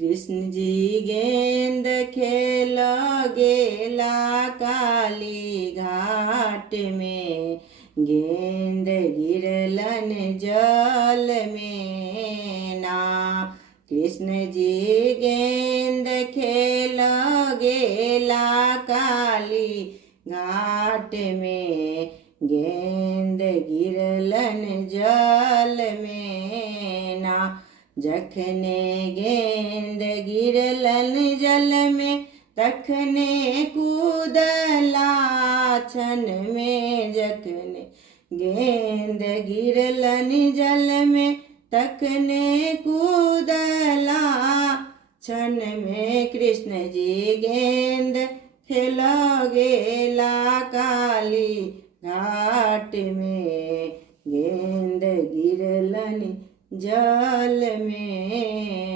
कृष्ण जी गेंद खेल गेला काली घाट में, गेंद गिरलन जल में ना। कृष्ण जी गेंद खेल गेला काली घाट में, गेंद गिरलन जल में ना। जखने गेंद गिरलन जल में, तखने कूदला छन में। जखने गेंद गिरलन जल में, तखने कूदला छन में। कृष्ण जी गेंद खेल गेला काली घाट में, गेंद गिरलन जल में।